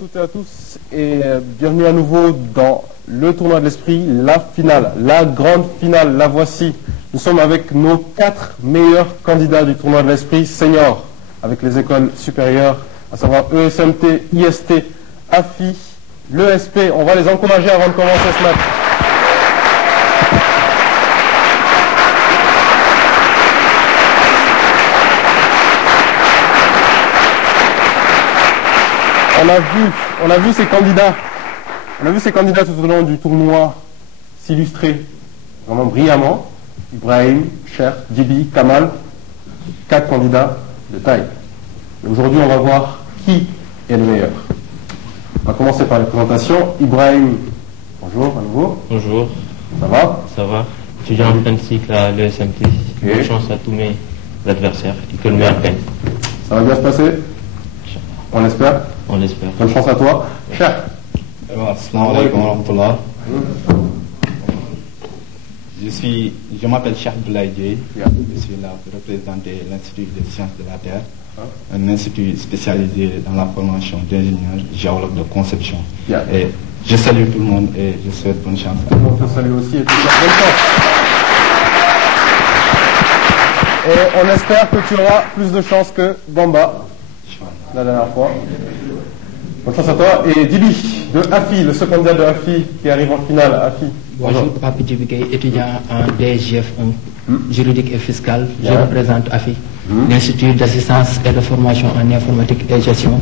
toutes et à tous et bienvenue à nouveau dans le tournoi de l'esprit, la finale, la grande finale, la voici. Nous sommes avec nos 4 meilleurs candidats du tournoi de l'esprit senior avec les écoles supérieures, à savoir ESMT, IST, AFI, l'ESP. On va les encourager avant de commencer ce match. On a vu ces candidats tout au long du tournoi s'illustrer vraiment brillamment. Ibrahim, Cher, Djibi, Kamal, 4 candidats de taille. Aujourd'hui, on va voir qui est le meilleur. On va commencer par les présentations. Ibrahim, bonjour à nouveau. Bonjour. Ça va? Ça va. Étudiant en fin de cycle à l'ESMT. Okay. Bonne chance à tous mes adversaires. Que le meilleur gagne. Ça va bien se passer? On l'espère. On l'espère. Bonne chance à toi. Cher. Assalamu alaikum wa rahmatullah. Je m'appelle Cheikh Boulaye. Je suis là pour représenter l'Institut des sciences de la Terre, un institut spécialisé dans la formation d'ingénieurs géologues de conception. Et je salue tout le monde et je souhaite bonne chance. Tout le monde te salue aussi et te souhaite bonne chance. Et on espère que tu auras plus de chance que Bamba la dernière fois. Bonne chance à toi. Et Djibi de AFI, le second candidat de AFI qui arrive en finale. AFI. Bonjour, Papi Djibi Gueye, étudiant en DSGF1, juridique et fiscal. Je représente AFI, l'Institut d'assistance et de formation en informatique et gestion,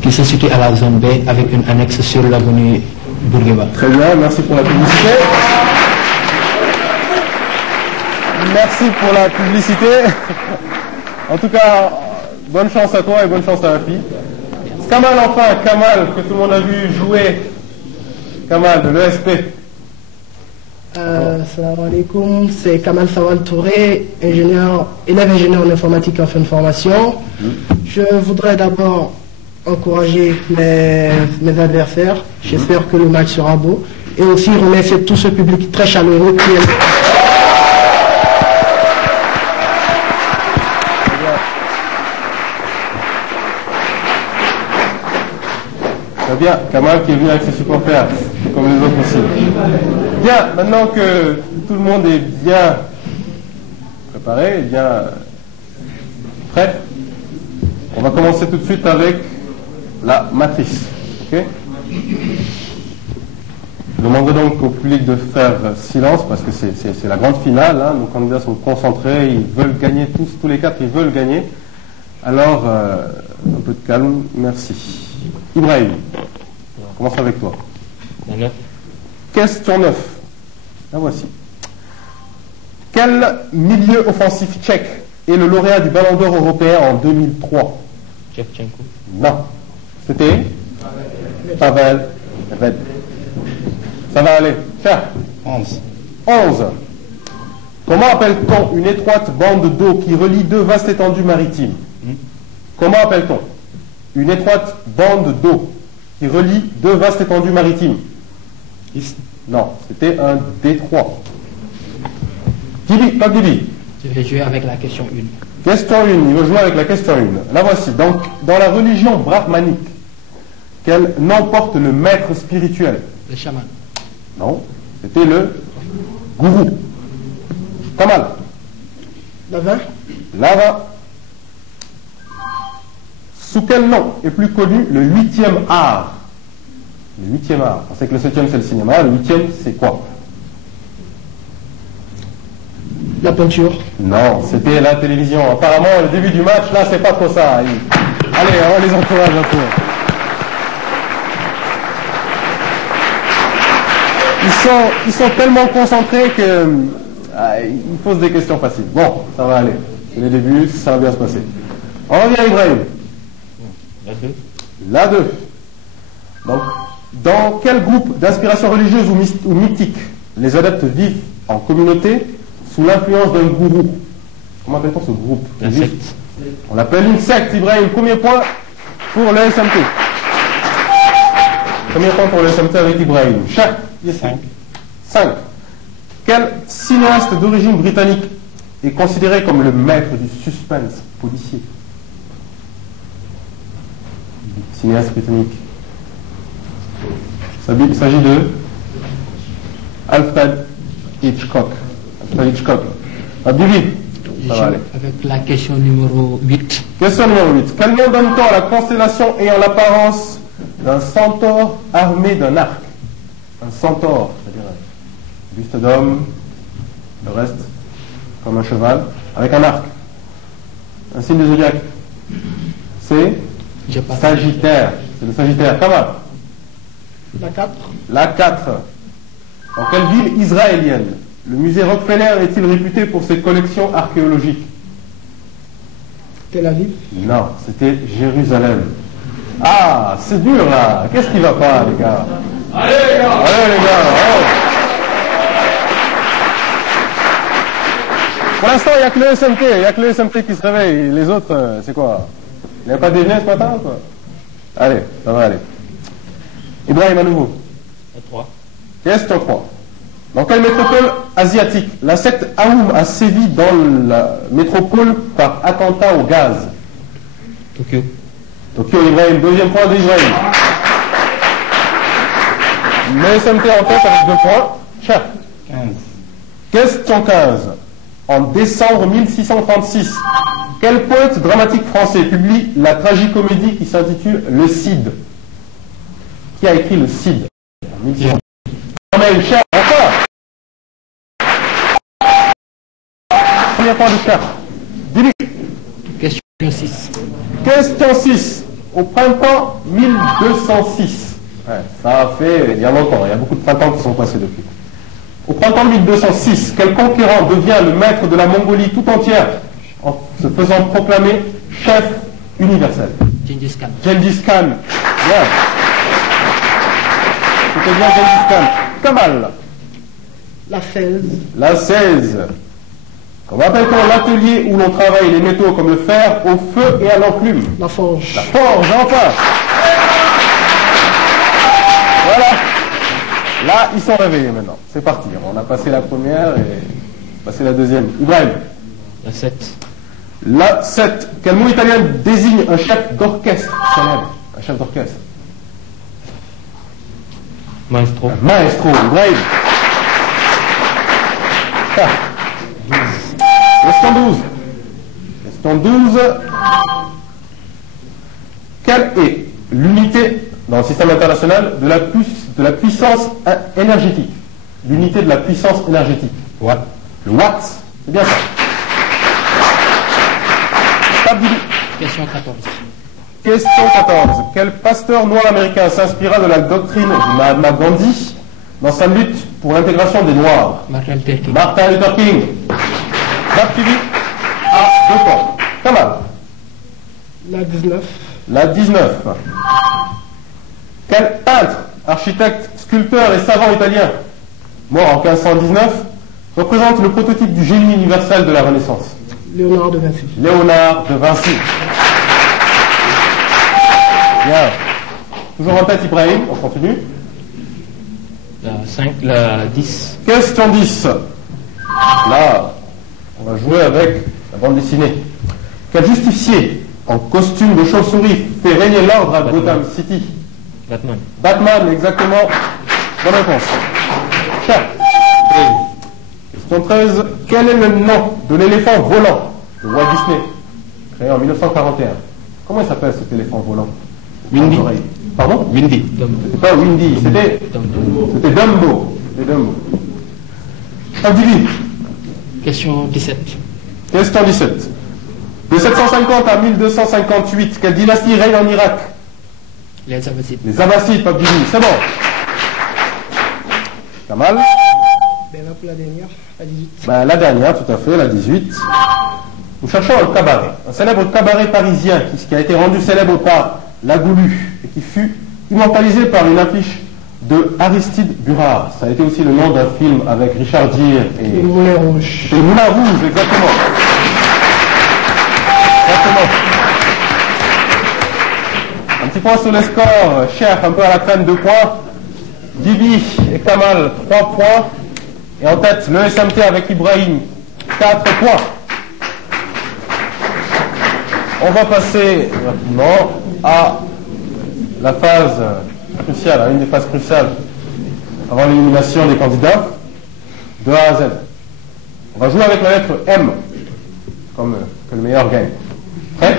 qui se situe à la zone B avec une annexe sur l'avenue Bourguiba. Très bien, merci pour la publicité. Merci pour la publicité. En tout cas, bonne chance à toi et bonne chance à AFI. Kamal, enfin, Kamal, que tout le monde a vu jouer. Kamal de l'ESP. Salam alaikum, c'est Kamal Sawal Touré, élève ingénieur en informatique en fin de formation. Je voudrais d'abord encourager mes adversaires. J'espère que le match sera beau. Et aussi remercier tout ce public très chaleureux qui est... Très bien, Kamal qui est venu avec ses supporters, comme les autres aussi. Bien, maintenant que tout le monde est bien préparé, bien prêt, on va commencer tout de suite avec la matrice. Okay? Je demanderai donc au public de faire silence parce que c'est la grande finale. Hein. Nos candidats sont concentrés, ils veulent gagner tous les 4, ils veulent gagner. Alors, un peu de calme, merci. Ibrahim, on commence avec toi. La 9. Question 9. La voici. Quel milieu offensif tchèque est le lauréat du Ballon d'Or européen en 2003? Shevchenko. Non. C'était Pavel Red. Ça va aller. Cher. 11. 11. Comment appelle-t-on une étroite bande d'eau qui relie deux vastes étendues maritimes? Comment appelle-t-on une étroite bande d'eau qui relie deux vastes étendues maritimes? Non, c'était un détroit. Djibi, pas Djibi. Je vais jouer avec la question 1. Question 1, il veut jouer avec la question 1. La voici. Donc, dans la religion brahmanique, quel nom porte le maître spirituel? Le chaman. Non, c'était le gourou. Kamal. La 20. Lava. Sous quel nom est plus connu le 8e art? Le 8e art. On sait que le 7e c'est le cinéma, le 8e c'est quoi? La peinture. Non, c'était la télévision. Apparemment, le début du match, là, c'est pas trop ça. Allez, on les encourage un peu. Ils sont tellement concentrés que ils posent des questions faciles. Bon, ça va aller. C'est les débuts, ça va bien se passer. On revient à Ibrahim. La 2. La 2. Donc, dans quel groupe d'inspiration religieuse ou mythique les adeptes vivent en communauté sous l'influence d'un gourou? Comment appelle-t-on ce groupe? La secte. On l'appelle une secte, Ibrahim. Combien de points pour le SMT? Combien de points pour le SMT avec Ibrahim? Chaque 5. 5. Quel cinéaste d'origine britannique est considéré comme le maître du suspense policier? Cinéaste britannique. Il s'agit de Alfred Hitchcock. Alfred Hitchcock. Abduli, ça va aller. Avec la question numéro 8. Question numéro 8. Quel nom donne-t-on à la constellation ayant l'apparence d'un centaure armé d'un arc? Un centaure, c'est-à-dire un buste d'homme, le reste comme un cheval, avec un arc. Un signe du zodiaque. C'est Sagittaire. C'est le Sagittaire. Comment? La 4. La 4. Dans quelle ville israélienne le musée Rockefeller est-il réputé pour ses collections archéologiques? Tel Aviv. Non, c'était Jérusalem. Ah, c'est dur là. Qu'est-ce qui va pas, les gars? Allez les gars. Allez les gars. Allez. Pour l'instant, il n'y a que le SMT. Il n'y a que le SMT qui se réveille. Les autres, c'est quoi? Il n'y a pas déjeuné ce matin, quoi? Allez, ça va aller. Ibrahim, à nouveau. 3. Question 3. Dans quelle métropole asiatique la secte Aoum a sévi dans la métropole par attentat au gaz? Tokyo. Tokyo, Ibrahim. Deuxième point d'Ibrahim. Le SMT en tête avec 2 points. Cher. 15. Question 15. En décembre 1636, quel poète dramatique français publie la tragicomédie qui s'intitule Le Cid? Qui a écrit Le Cid? En 1636. Mais cher, encore. Premier point de cher. Dis-lui. Question 6. Question 6. Au printemps 1206. Ouais, ça a fait il y a longtemps. Il y a beaucoup de printemps qui sont passés depuis. Au printemps 1206, quel conquérant devient le maître de la Mongolie tout entière en se faisant proclamer chef universel? Gengis Khan. Gengis Khan. Bien. C'était bien Gengis Khan. Kamal. La 16. La 16. Comment appelle-t-on l'atelier où l'on travaille les métaux comme le fer au feu et à l'enclume? La Forge. La forge, enfin. Voilà. Là, ils sont réveillés maintenant. C'est parti. On a passé la première et passé la deuxième. Ibrahim. La 7. La 7. Quel mot italien désigne un chef d'orchestre célèbre? Un chef d'orchestre. Maestro. Maestro. Ibrahim. Ah. Question 12. Question 12. Quelle est l'unité dans le système international de la puissance énergétique? L'unité de la puissance énergétique. Watt. Le watt. C'est bien ça. Question 14. Question 14. Quel pasteur noir américain s'inspira de la doctrine de Mahatma Gandhi dans sa lutte pour l'intégration des Noirs? Martin Luther King. Martin Luther King. Baptili à 2 points. Kamal. La 19. La 19. Quel peintre, architecte, sculpteur et savant italien, mort en 1519, représente le prototype du génie universel de la Renaissance? Léonard de Vinci. Léonard de Vinci. Bien. Toujours en tête, Ibrahim, on continue. La 5. La 10. Question 10. Là, on va jouer avec la bande dessinée. Quel justicier, en costume de chauve-souris, fait régner l'ordre à Gotham City? Batman. Batman, exactement. Bonne réponse. Cher. Question 13. Quel est le nom de l'éléphant volant de Walt Disney, créé en 1941? Comment il s'appelle cet éléphant volant? Windy. Pardon? Windy. C'était pas Windy, c'était Dumbo. C'était Dumbo. Abdili. Question 17. Question 17. De 750 à 1258, quelle dynastie règne en Irak? Les Abbassides. Les Abbassides, Abdili. C'est bon. Kamal. Ben là pour la dernière, la 18. Ben, la dernière, tout à fait, la 18. Nous cherchons un cabaret. Un célèbre cabaret parisien qui a été rendu célèbre par La Goulue et qui fut immortalisé par une affiche de Aristide Burrard. Ça a été aussi le nom d'un film avec Richard Gere et Le Moulin Rouge. Le Moulin Rouge, exactement. Exactement. Un petit point sur les scores. Cher, un peu à la traîne, 2 points. Dibi et Kamal, 3 points. Et en tête, le SMT avec Ibrahim, 4 points. On va passer maintenant à la phase cruciale, hein, une des phases cruciales avant l'élimination des candidats, de A à Z. On va jouer avec la lettre M, comme que le meilleur gagne. Prêt?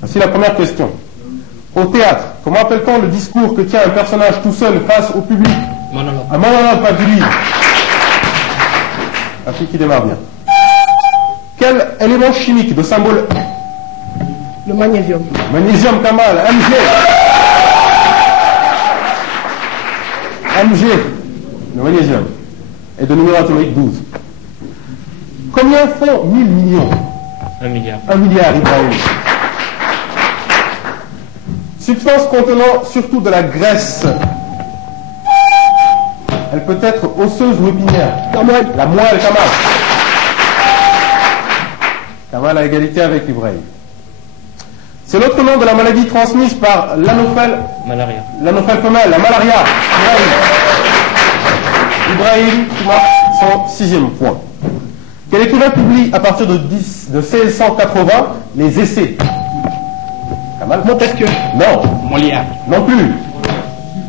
Voici la première question. Au théâtre, comment appelle-t-on le discours que tient un personnage tout seul face au public? Monologue. Un monologue, pas du livre. La fille qui démarre bien. Quel élément chimique de symbole Le magnésium. Magnésium, Kamal, Mg. Mg, le magnésium, est de numéro atomique 12. Combien font 1000 millions? 1 milliard. 1 milliard, Ibrahim. Substance contenant surtout de la graisse. Elle peut être osseuse ou épinière. La moelle. La moelle, Kamal. Kamal à égalité avec Ibrahim. C'est l'autre nom de la maladie transmise par l'anophèle femelle, la malaria. Ibrahim qui marque son 6e point. Quel écrivain publie à partir de 1680 les essais? Kamal? Montesquieu. Non. Molière. Non plus.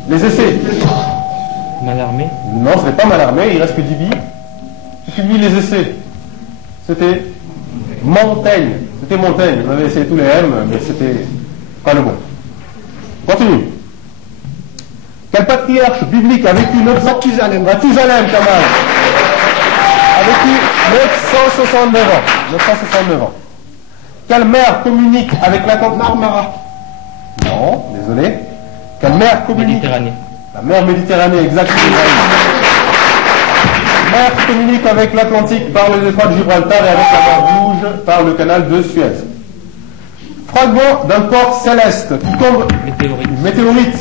Les essais? Mallarmé. Non, ce n'est pas Mallarmé, il reste que Diby. Qui publie les essais? C'était Montaigne. C'était Montaigne. Vous avez essayé tous les M, mais c'était pas le bon. Continue. Quel patriarche biblique a vécu 900... Mathusalem. Mathusalem, Kamal. A vécu 969 ans. 969 ans. Quelle mer communique avec l'Atlantique? Marmara. Non, désolé. Quelle mer communique? Méditerranée. La mer Méditerranée, exactement. Mer qui communique avec l'Atlantique par le détroit de Gibraltar et avec la mer Rouge par le canal de Suez. Fragment d'un corps céleste qui tombe. Météorite. Une météorite.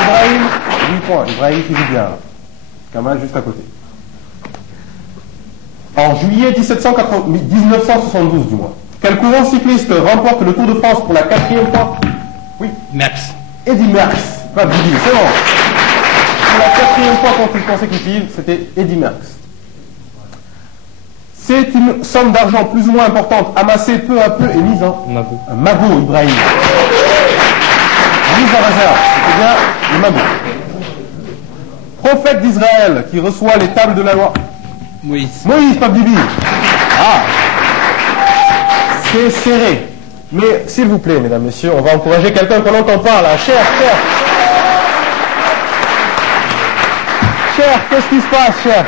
Ibrahim, 8 points. Ibrahim qui joue bien. Kamal juste à côté. En juillet 1972 du moins, quel courant cycliste remporte le Tour de France pour la 4e fois? Oui. Merckx. Eddy Merckx. Pas de Bibi, c'est bon. Pour la 4e fois consécutive, c'était Eddy Merckx. C'est une somme d'argent plus ou moins importante, amassée peu à peu et mise en... Magot. Un magot, Ibrahim. Mise en réserve. C'était bien le magot. Prophète d'Israël qui reçoit les tables de la loi. Moïse. Moïse, pas Bibi. Ah. C'est serré. Mais s'il vous plaît, mesdames, messieurs, on va encourager quelqu'un qu'on n'entend pas là. Cher. Cher, qu'est-ce qui se passe, cher?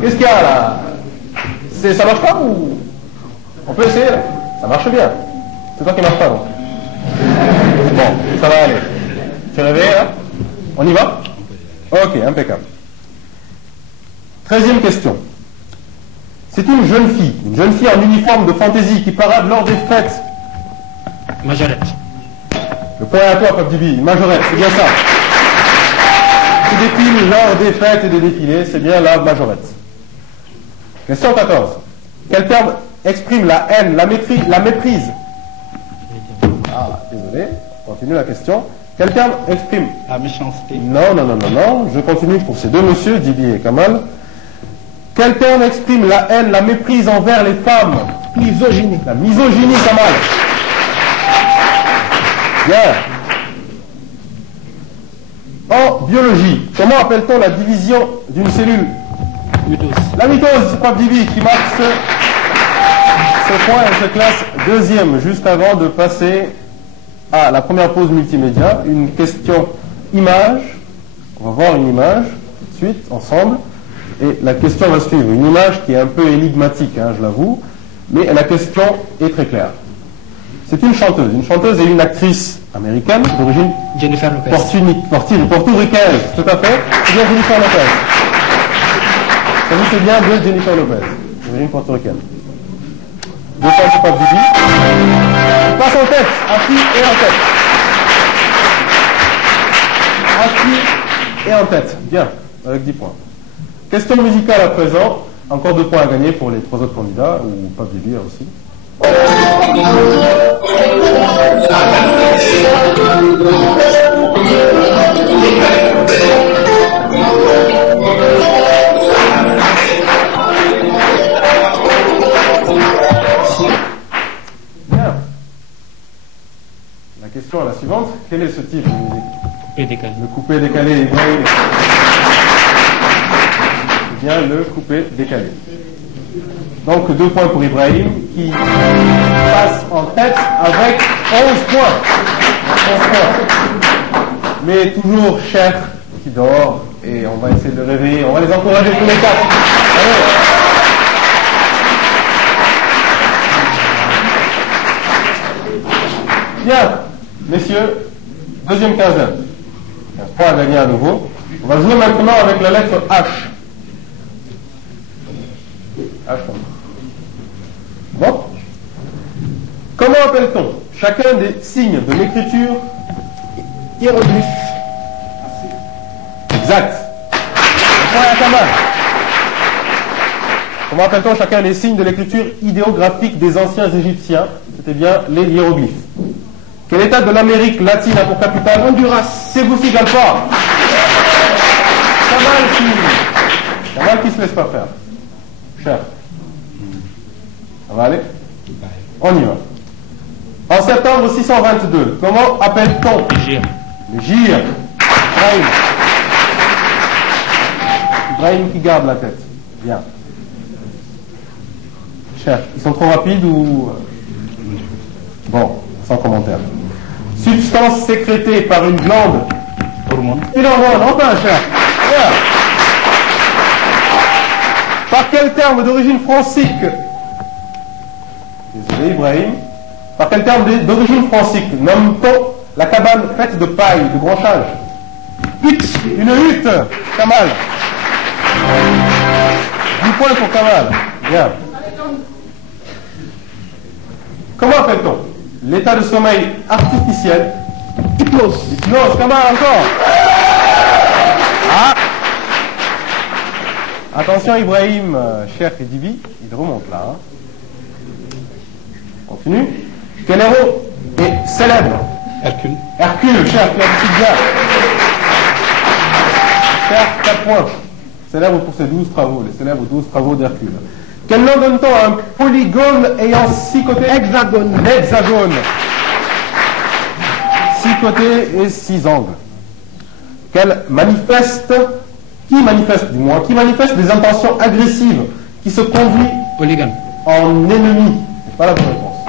Qu'est-ce qu'il y a là? Ça marche pas ou... On peut essayer là? Ça marche bien. C'est toi qui marche pas, donc. Bon, ça va aller. Tu es réveillé là? On y va? Ok, impeccable. 13e question. C'est une jeune fille en uniforme de fantaisie qui parade lors des fêtes. Majorette. Le point à toi, Pape Dibi. Majorette, c'est bien ça. Qui défile lors des fêtes et des défilés, c'est bien la majorette. Question 14. Quel terme exprime la haine, la méprise? Ah, désolé. Continue la question. Quel terme exprime? La méchanceté. Non. Je continue pour ces deux messieurs, Dibi et Kamal. Quel terme exprime la haine, la méprise envers les femmes? Misogynie. La misogynie, Kamal. Bien. En biologie, comment appelle-t-on la division d'une cellule? Mitose. La mitose, c'est Pape Dibi qui marque ce point et se classe 2e, juste avant de passer à la première pause multimédia. Une question image. On va voir une image tout de suite, ensemble. Et la question va suivre. Une image qui est un peu énigmatique, hein, je l'avoue, mais la question est très claire. C'est une chanteuse et une actrice américaine d'origine Jennifer Lopez. portoricaine, tout à fait. C'est bien Jennifer Lopez. Ça vous c'est bien de Jennifer Lopez, d'origine portoricaine. Deux points pour Pape Dibi. On passe en tête, assis et en tête. Assis et en tête. Bien, avec 10 points. Question musicale à présent. Encore 2 points à gagner pour les 3 autres candidats, ou Pape Dibi aussi. Quel est ce type de musique? Coupé décalé. Le coupé décalé, Ibrahim. C'est bien le coupé décalé. Donc 2 points pour Ibrahim qui passe en tête avec 11 points. 11 points. Mais toujours Cher qui dort et on va essayer de le réveiller. On va les encourager tous les 4. Allez. Bien, messieurs, deuxième quinzaine. 15 points à gagner à nouveau. On va jouer maintenant avec la lettre H. H comme bon. Comment appelle-t-on chacun des signes de l'écriture Hiéroglyphe. exact? Un point à Kamal. Comment appelle-t-on chacun des signes de l'écriture idéographique des anciens Égyptiens? C'était bien les hiéroglyphes. Quel état de l'Amérique latine a pour capitale Honduras. Tegucigalpa. Kamal qui se laisse pas faire. Cher. Ça va aller? On y va. En septembre 622, comment appelle-t-on Gir. le Gir? Ibrahim. Ibrahim qui garde la tête. Bien. Cher, ils sont trop rapides ou... Bon, sans commentaire. Substance sécrétée par une glande. Hormone. Il en voit, enfin, cher. Bien. Par quel terme d'origine francique? Désolé, Ibrahim. Par quel terme d'origine francique nomme-t-on la cabane faite de paille, de branchage? Hutte. Une hutte. Kamal. 10 points pour Kamal. Bien. Comment appelle-t-on l'état de sommeil artificiel? Hypnose. Hypnose, Kamal, encore. Ah. Attention, Ibrahim, Cher et Dibi, il remonte là. Hein. Continue. Quel héros est célèbre? Hercule. Hercule, Cher, tu as dit bien. Cher, 4 points. Célèbre pour ses 12 travaux, les célèbres 12 travaux d'Hercule. Quel nom donne-t-on à un polygone ayant 6 côtés? Hexagone. L'hexagone. 6 côtés et 6 angles. Qui manifeste des intentions agressives, qui se conduit Polygame. en ennemi? C'est pas la bonne réponse.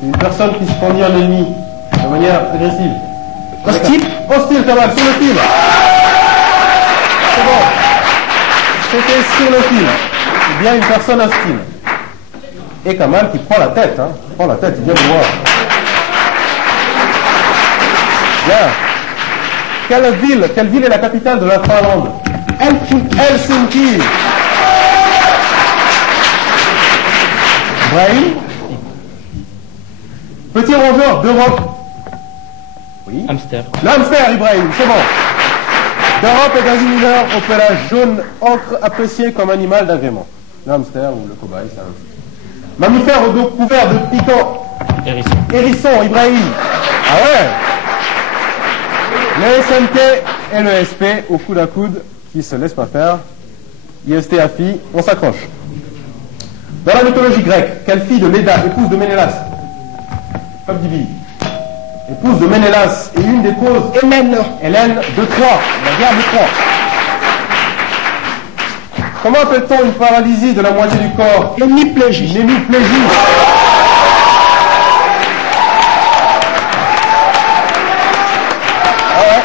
C'est une personne qui se conduit en ennemi de manière agressive. Hostile. Hostile, Kamal, sur le fil. C'est bon. C'était sur le fil. C'est bien une personne hostile. Et Kamal qui prend la tête, hein. Il prend la tête, il vient de voir. Bien. Quelle ville est la capitale de la Finlande? Helsinki. Ibrahim. Petit rongeur d'Europe. Oui. Hamster. L'hamster, Ibrahim, c'est bon. D'Europe est un mineur au pelage jaune ocre apprécié comme animal d'agrément. Le hamster ou le cobaye, c'est un mammifère au dos couvert de piquants. Hérisson. Hérisson, Ibrahim. Ah ouais. Le SMT et le SP au coude à coude qui se laissent pas faire. IST AFI, on s'accroche. Dans la mythologie grecque, quelle fille de Léda, épouse de Ménélas? Comme Dibi. Épouse de Ménélas et une des causes, Hélène. Hélène de Troie, la guerre de Troie. Comment appelle-t-on une paralysie de la moitié du corps? Hémiplégie. Une hémiplégie. Ah ouais.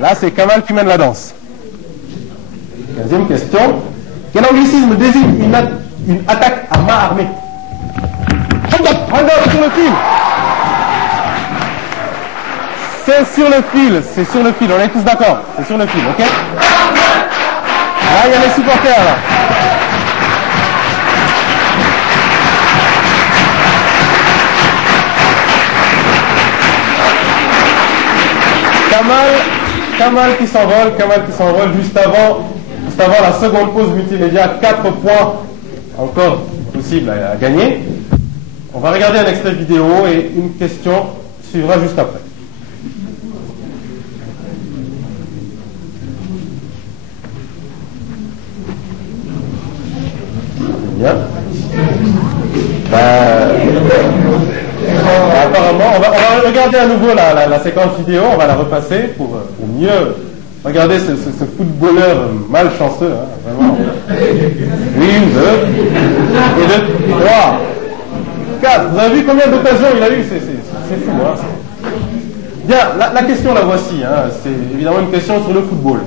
Là, c'est Kamal qui mène la danse. 15e question. Quel anglicisme désigne une attaque à main armée? Hold up sur le fil. C'est sur le fil, on est tous d'accord. C'est sur le fil, ok? Là, il y a les supporters, là. Kamal qui s'envole juste avant la seconde pause multimédia. 4 points encore possible à gagner. On va regarder un extrait vidéo et une question suivra juste après. Bien. Apparemment, on va regarder à nouveau la séquence vidéo, on va la repasser pour mieux regarder ce footballeur malchanceux, hein, vraiment. 1, 2, et 2, 3, 4. Vous avez vu combien d'occasions il a eu? C'est fou, hein. Bien, la question la voici, hein. C'est évidemment une question sur le football.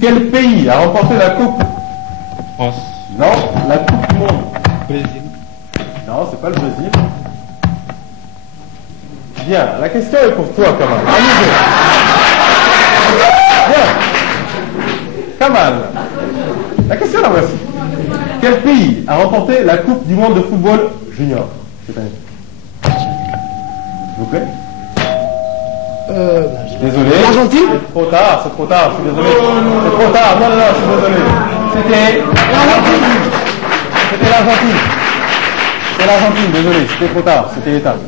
Quel pays a remporté la coupe? France. Non, la coupe du monde. Brésil. Non, c'est pas le Brésil. Bien, la question est pour toi, Kamal. Bien. Kamal, la question la voici. Quel pays a remporté la Coupe du monde de football junior cette année? S'il vous plaît. Désolé. L'Argentine? C'est trop tard, je suis désolé. C'est trop tard, non, je suis désolé. C'était l'Argentine. C'est l'Argentine, désolé, c'était trop tard, c'était l'étape.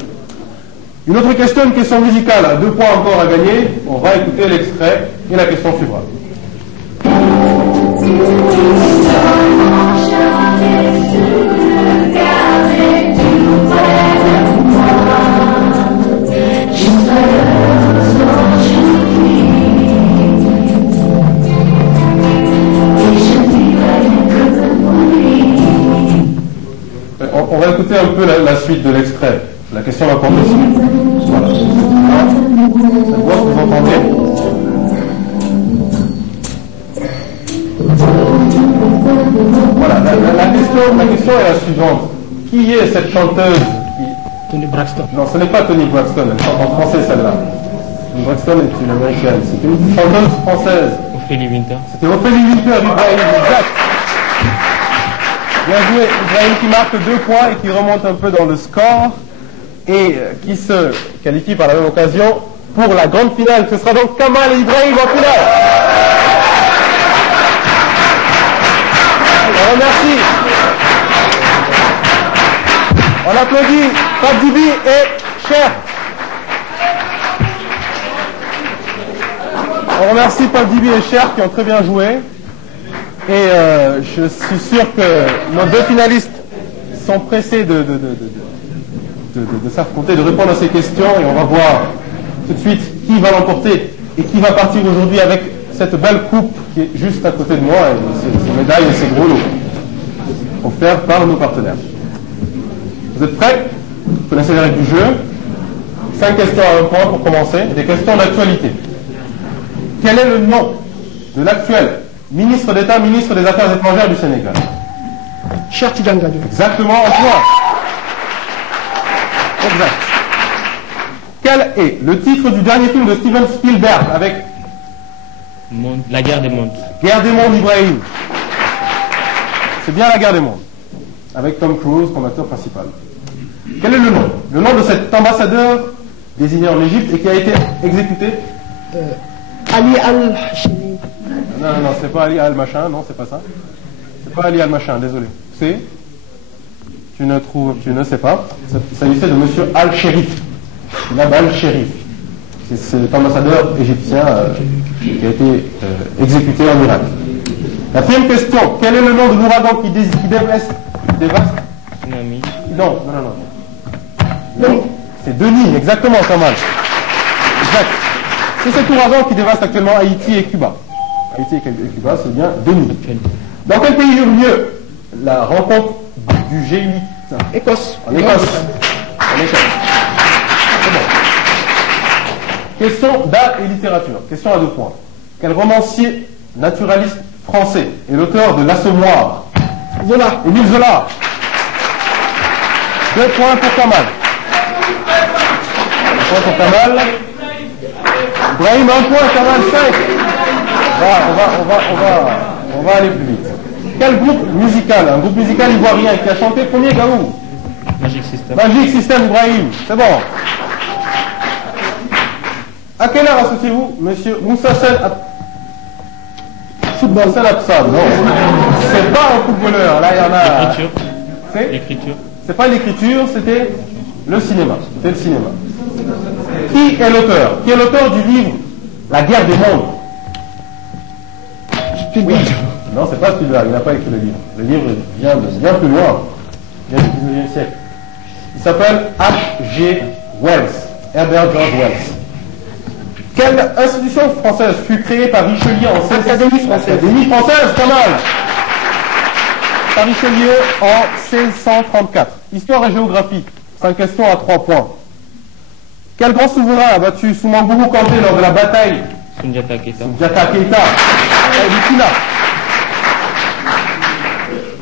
Une autre question, une question musicale, 2 points encore à gagner. On va écouter l'extrait et la question suivra. On va écouter un peu la suite de l'extrait. La question va porter sur. Voilà. Cette voix que vous entendez. Voilà, la question est la suivante. Qui est cette chanteuse Toni Braxton. Non, ce n'est pas Toni Braxton, elle chante en français celle-là. Toni Braxton est une américaine. C'est une chanteuse française. Ophélie Winter. C'était Ophélie Winter, Ibrahim, exact. Bien joué, Ibrahim qui marque 2 points et qui remonte un peu dans le score et qui se qualifie par la même occasion pour la grande finale. Ce sera donc Kamal et Ibrahim en finale. On remercie. On applaudit Pape Djibi et Cher. On remercie Pape Djibi et Cher qui ont très bien joué. Et je suis sûr que nos 2 finalistes sont pressés de s'affronter, de répondre à ces questions. Et on va voir tout de suite qui va l'emporter et qui va partir aujourd'hui avec cette belle coupe qui est juste à côté de moi et ces médailles et ces gros lots offerts par nos partenaires. Vous êtes prêts? Vous connaissez les règles du jeu. 5 questions à 1 point pour commencer. Des questions d'actualité. Quel est le nom de l'actuel ministre d'État, ministre des Affaires étrangères du Sénégal? Cheikh Tidiane Gadio. Exactement, en point. Exact. Quel est le titre du dernier film de Steven Spielberg avec La guerre des mondes. Guerre des mondes, Ibrahim? C'est bien La guerre des mondes. Avec Tom Cruise comme acteur principal. Quel est le nom? Le nom de cet ambassadeur désigné en Égypte et qui a été exécuté? Ali Al-Hashimi. Non, c'est pas Ali Al-Machin, non, c'est pas ça. C'est pas Ali Al-Machin, désolé. C'est? Tu ne sais pas. Il s'agissait de monsieur Al-Sherif. Nab Al-Sherif. C'est cet ambassadeur égyptien qui a été exécuté en Irak. La 4e question. Quel est le nom de l'ouragan qui dévaste? Tsunami. Non. C'est Denis, exactement, Kamal. Exact. C'est cet ouragan qui dévaste actuellement Haïti et Cuba. Haïti et Cuba, c'est bien Denis. Dans quel pays joue mieux la rencontre du G8? Écosse. En Écosse. C'est bon. Question d'art et littérature. Question à 2 points. Quel romancier naturaliste français est l'auteur de L'Assommoir? Zola. Émile Zola. 2 points pour Kamal. 1 point pour Kamal. Ibrahim, 1 point, Kamal, 5. On va aller plus vite. Quel groupe musical, un groupe musical ivoirien qui a chanté Premier Gaou? Magic System. Magic System, Ibrahim, c'est bon. À quelle heure associez-vous Monsieur Moussa Sen Football Sen Absab? Non, c'est pas un footballeur. Là, il y en a. L'écriture. C'est pas l'écriture, c'était le cinéma. C'était le cinéma. Qui est l'auteur? Qui est l'auteur du livre La guerre des mondes? Spielberg. Non, c'est pas Spielberg, il n'a pas écrit le livre. Le livre vient de bien plus loin, il vient du 19e siècle. Il s'appelle H.G. Wells. Herbert George Wells. Quelle institution française fut créée par Richelieu en 16... Académie française. Académie française, pas mal. Par Richelieu en 1634. Histoire et géographie. 5 questions à 3 points. Quel grand souverain a battu Soumangourou Kanté lors de la bataille Sundiata Keita. Sundiata Keita. Burkina.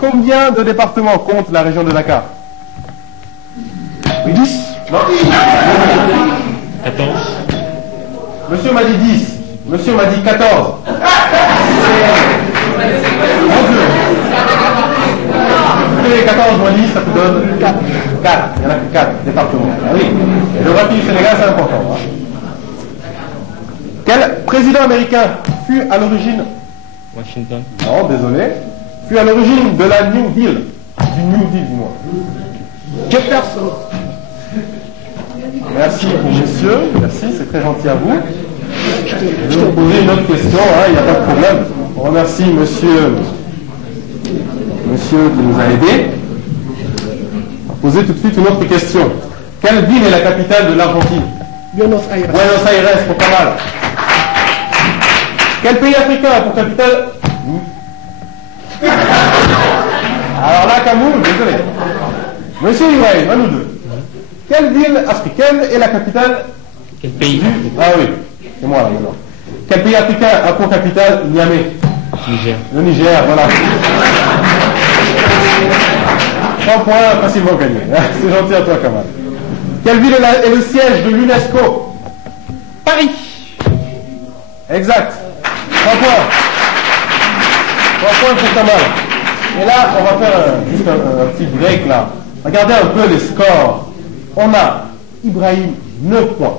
Combien de départements compte la région de Dakar? 10. Non. 14. Monsieur m'a dit 10. Monsieur m'a dit 14. C'est 14 moins 10, ça te donne 4. 4. Il y en a que 4 départements. Ah oui. Et le rapide du Sénégal, c'est important. Hein. Quel président américain fut à l'origine... Washington. Non, désolé. Fut à l'origine de la New Deal. Du New Deal, du moins. Jefferson. Merci, messieurs. Merci, c'est très gentil à vous. Je vais vous poser une autre question, hein, il n'y a pas de problème. On remercie monsieur qui nous a aidés. On va poser tout de suite une autre question. Quelle ville est la capitale de l'Argentine? Buenos Aires. Buenos Aires, pour pas mal. Quel pays africain a pour capitale... Alors là, Cameroun, désolé. Monsieur Ibrahim, à nous deux. Quelle ville africaine est la capitale... Quel pays? Ah oui, c'est moi là maintenant. Quel pays africain a pour capitale Niamey? Niger. Le Niger, voilà. 3 points facilement gagnés. C'est gentil à toi, Kamal. Quelle ville est le siège de l'UNESCO? Paris. Exact. 3 points. 3 points pour Kamal. Et là, on va faire juste un petit break là. Regardez un peu les scores. On a Ibrahim 9 points.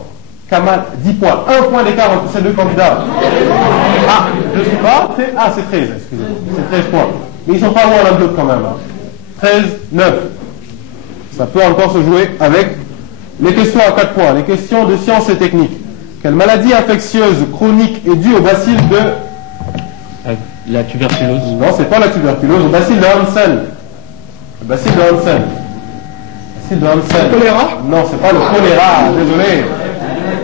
Kamal 10 points. 1 point d'écart entre ces deux candidats. Ah, je ne suis pas. C'est 13, excusez-moi. C'est 13 points. Mais ils sont pas loin l'un de l'autre quand même. Hein. 13, 9. Ça peut encore se jouer avec les questions à 4 points. Les questions de sciences et techniques. Quelle maladie infectieuse chronique est due au bacille de... La tuberculose. Non, c'est pas la tuberculose, au bacille de Hansen. Le bacille de Hansen. Le bacille de Hansen. Le choléra? Non, c'est pas le choléra, désolé.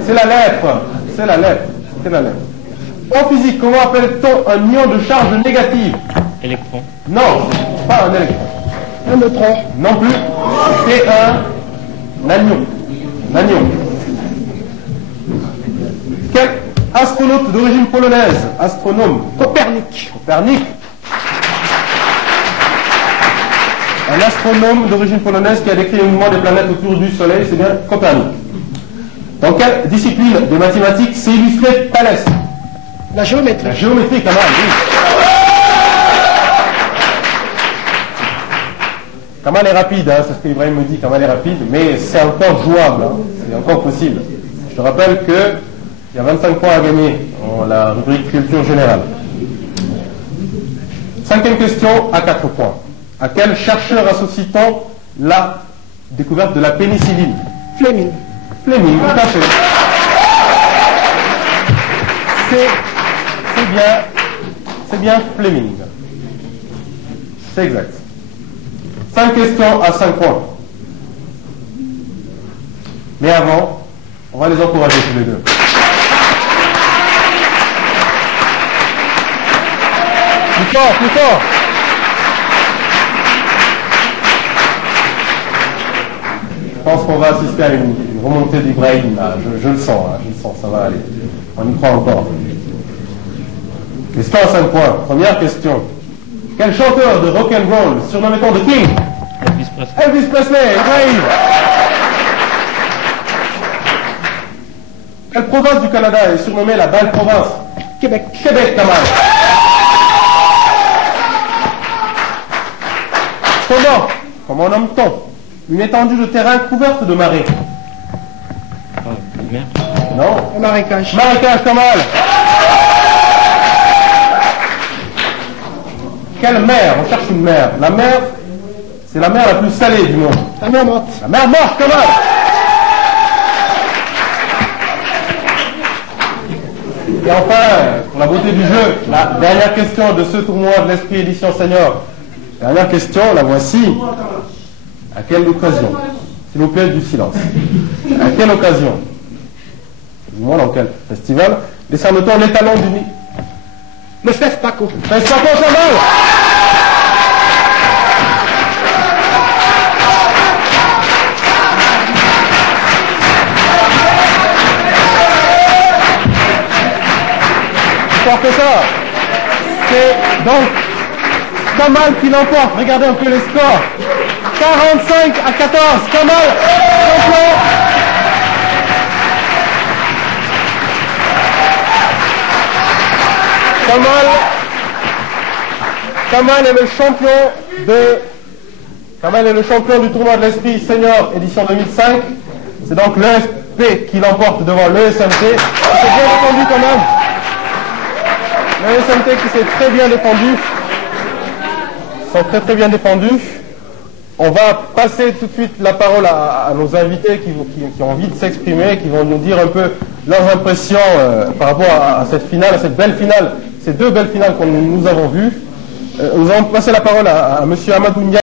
C'est la lèpre. C'est la lèpre. C'est la lèpre. En physique, comment appelle-t-on un ion de charge négative? Électron. Non, c'est pas un électron. Un neutron. Non plus. C'est un anion. Un anion. Quel astronaute d'origine polonaise? Astronome. Copernic. Copernic. Un astronome d'origine polonaise qui a décrit le mouvement des planètes autour du Soleil, c'est bien Copernic. Dans quelle discipline des mathématiques s'est illustré Thalès? La géométrie. La géométrie, quand même, oui. Kamal est rapide, hein, c'est ce qu'Ibrahim me dit, Kamal est rapide, mais c'est encore jouable, hein, c'est encore possible. Je te rappelle qu'il y a 25 points à gagner dans la rubrique culture générale. 5e question à 4 points. À quel chercheur associe-t-on la découverte de la pénicilline? Fleming. Fleming, tout à fait. C'est bien Fleming. C'est exact. 5 questions à 5 points. Mais avant, on va les encourager tous les deux. Plus fort, plus fort. Je pense qu'on va assister à une remontée d'Ibrahim là. Je le sens, hein, je le sens, ça va aller. On y croit encore. Question à 5 points. Première question. Quel chanteur de rock'n'roll surnommait-on The King? Elvis Presley. Elvis Presley, Ibrahim. Quelle province du Canada est surnommée la Belle Province? Québec. Québec, Kamal. Comment nomme-t-on une étendue de terrain couverte de marais? Mer. Non. Un marécage. Marécage, Kamal. Quelle mer? On cherche une mer. La mer, c'est la mer la plus salée du monde. La mer morte. La mer morte, Kamal. Et enfin, pour la beauté du jeu, la dernière question de ce tournoi de l'Esprit Édition Senior. Dernière question, la voici. À quelle occasion S'il vous plaît, du silence. À quelle occasion, dis-moi dans quel festival, décerne-t-on l'étalon du nid? Le FESPACO. FESPACO, Kamal! Que ça, c'est donc Kamal qui l'emporte. Regardez un peu les scores. 45 à 14. Kamal, champion. Kamal est le champion Kamal est le champion du tournoi de l'esprit senior édition 2005. C'est donc l'ESP qui l'emporte devant l'ESMT. C'est bien défendu quand même. Le SMT qui s'est très bien défendu, sont très bien défendus. On va passer tout de suite la parole à nos invités qui ont envie de s'exprimer, qui vont nous dire un peu leurs impressions par rapport à cette finale, à cette belle finale, ces deux belles finales que nous avons vues. Nous allons passer la parole à M. Amadou Ndiaye.